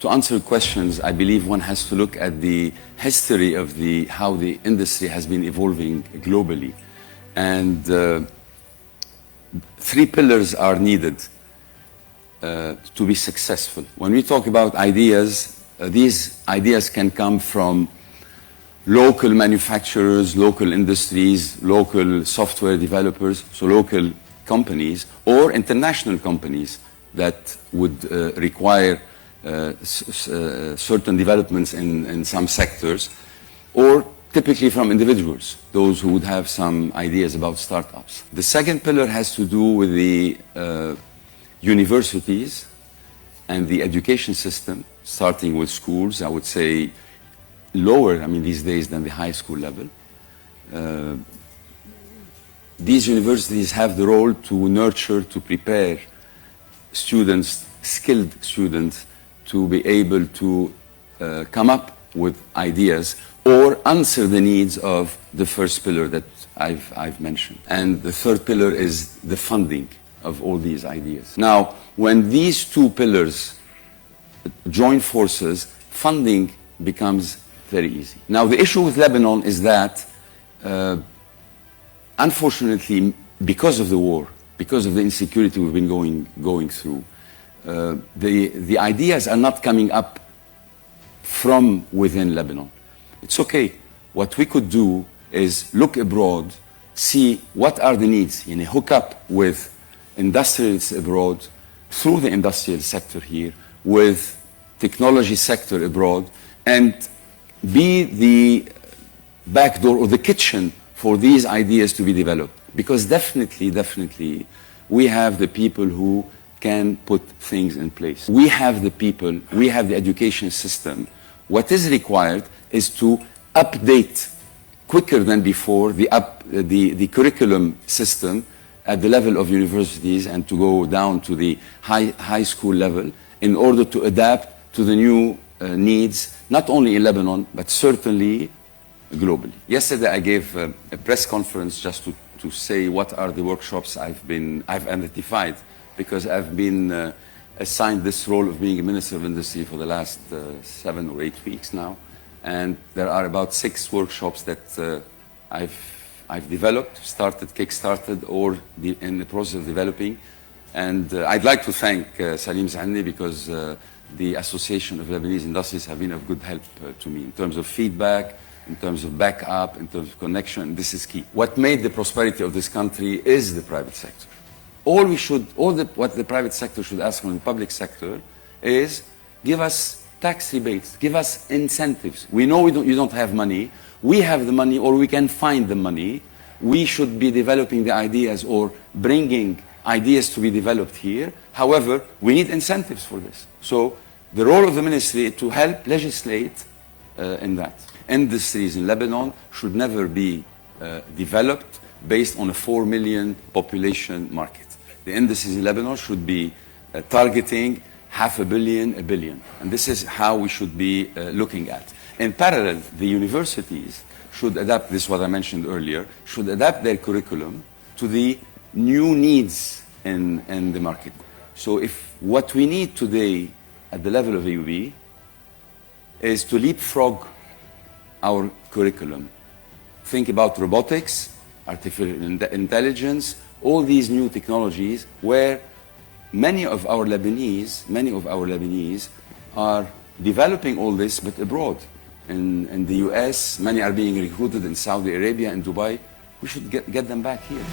to answer questions, I believe one has to look at the history of how the industry has been evolving globally. And three pillars are needed to be successful. When we talk about ideas, these ideas can come from local manufacturers, local industries, local software developers, so local companies, or international companies that would require certain developments in some sectors, or typically from individuals, those who would have some ideas about startups. The second pillar has to do with the universities and the education system, starting with schools, I would say lower, these days than the high school level. These universities have the role to nurture, to prepare students, skilled students, to be able to come up with ideas or answer the needs of the first pillar that I've mentioned. And the third pillar is the funding of all these ideas. Now, when these two pillars join forces, funding becomes very easy. Now, the issue with Lebanon is that, unfortunately, because of the war, because of the insecurity we've been going through, the ideas are not coming up from within Lebanon. It's okay. What we could do is look abroad, see what are the needs, hook up with industrialists abroad, through the industrial sector here, with technology sector abroad, and be the back door or the kitchen for these ideas to be developed. Because definitely, we have the people who can put things in place. We have the people, we have the education system. What is required is to update quicker than before the curriculum system at the level of universities and to go down to the high school level in order to adapt to the new needs, not only in Lebanon, but certainly globally. Yesterday I gave a press conference just to say what are the workshops I've identified, because I've been assigned this role of being a Minister of Industry for the last 7 or 8 weeks now. And there are about 6 workshops that I've developed, kick-started, or in the process of developing. And I'd like to thank Salim Zahni, because the Association of Lebanese Industries have been of good help to me in terms of feedback, in terms of backup, in terms of connection. This is key. What made the prosperity of this country is the private sector. What the private sector should ask from the public sector is give us tax rebates, give us incentives. We know you don't have money. We have the money, or we can find the money. We should be developing the ideas or bringing ideas to be developed here. However, we need incentives for this. So the role of the ministry is to help legislate in that. Industries in Lebanon should never be developed based on a 4 million population market. The industries in Lebanon should be targeting 500 million, 1 billion. And this is how we should be looking at. In parallel, the universities should adapt, this is what I mentioned earlier, should adapt their curriculum to the new needs in the market. So if what we need today at the level of AUB is to leapfrog our curriculum, think about robotics, artificial intelligence, all these new technologies where many of our Lebanese are developing all this, but abroad. In the US, many are being recruited in Saudi Arabia and Dubai. We should get them back here.